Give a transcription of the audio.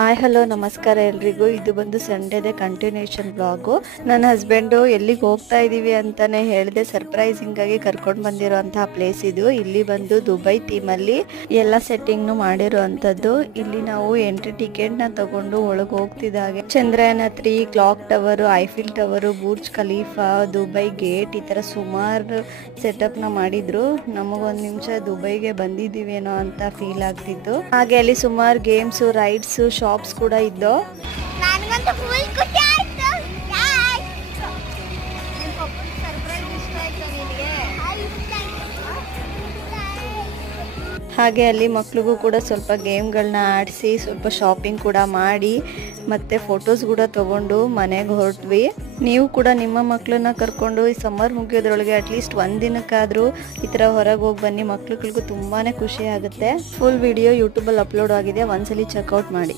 Hi hello ನಮಸ್ಕಾರ ಎಲ್ರಿಗೂ. ಇದು ಬಂದು ಸಂಡೇದೆ ಕಂಟಿನ್ಯೂಷನ್ ಬ್ಲಾಗು. ನನ್ನ ಹಸ್ಬೆಂಡು ಎಲ್ಲಿಗೆ ಹೋಗ್ತಾ ಇದ್ದೀವಿ ಅಂತಾನೆ ಹೇಳಿದೆ, ಸರ್ಪ್ರೈಸಿಂಗ್ ಆಗಿ ಕರ್ಕೊಂಡು ಬಂದಿರೋಂತಹ ಪ್ಲೇಸ್ ಇದು. ಇಲ್ಲಿ ಬಂದು ದುಬೈ ಥೀಮಲ್ಲಿ ಎಲ್ಲ ಸೆಟ್ಟಿಂಗ್ನು ಮಾಡಿರುವಂಥದ್ದು. ಇಲ್ಲಿ ನಾವು ಎಂಟ್ರಿ ಟಿಕೆಟ್ನ ತಗೊಂಡು ಒಳಗೆ ಹೋಗ್ತಿದ್ದಾಗೆ Chandrayaan 3, clock tower, Eiffel tower, Burj Khalifa, Dubai gate, ಈ ಥರ ಸುಮಾರು ಸೆಟಪ್ನ ಮಾಡಿದ್ರು. ನಮಗೊಂದು ನಿಮಿಷ ದುಬೈಗೆ ಬಂದಿದ್ದೀವೇನೋ ಅಂತ ಫೀಲ್ ಆಗ್ತಿತ್ತು. ಹಾಗೆ ಅಲ್ಲಿ ಸುಮಾರು ಗೇಮ್ಸ್, ರೈಡ್ಸ್, ಶಾಪ್ಸ್ ಕೂಡ ಇದ್ದು. ಹಾಗೆ ಅಲ್ಲಿ ಮಕ್ಳಿಗೂ ಕೂಡ ಸ್ವಲ್ಪ ಗೇಮ್ಗಳನ್ನ ಆಡಿಸಿ, ಸ್ವಲ್ಪ ಶಾಪಿಂಗ್ ಕೂಡ ಮಾಡಿ, ಮತ್ತೆ ಫೋಟೋಸ್ ಕೂಡ ತಗೊಂಡು ಮನೆಗೆ ಹೊರಟ್ವಿ. ನೀವು ಕೂಡ ನಿಮ್ಮ ಮಕ್ಕಳನ್ನ ಕರ್ಕೊಂಡು ಈ ಸಮ್ಮರ್ ಮುಗಿಯೋದ್ರೊಳಗೆ ಅಟ್ಲೀಸ್ಟ್ ಒಂದು ದಿನಕ್ಕಾದರೂ ಈ ಥರ ಹೊರಗೆ ಹೋಗಿ ಬನ್ನಿ. ಮಕ್ಳುಗಳಿಗೂ ತುಂಬಾ ಖುಷಿ ಆಗುತ್ತೆ. ಫುಲ್ ವಿಡಿಯೋ ಯೂಟ್ಯೂಬಲ್ಲಿ ಅಪ್ಲೋಡ್ ಆಗಿದೆ, ಒಂದ್ಸಲಿ ಚೆಕ್ಔಟ್ ಮಾಡಿ.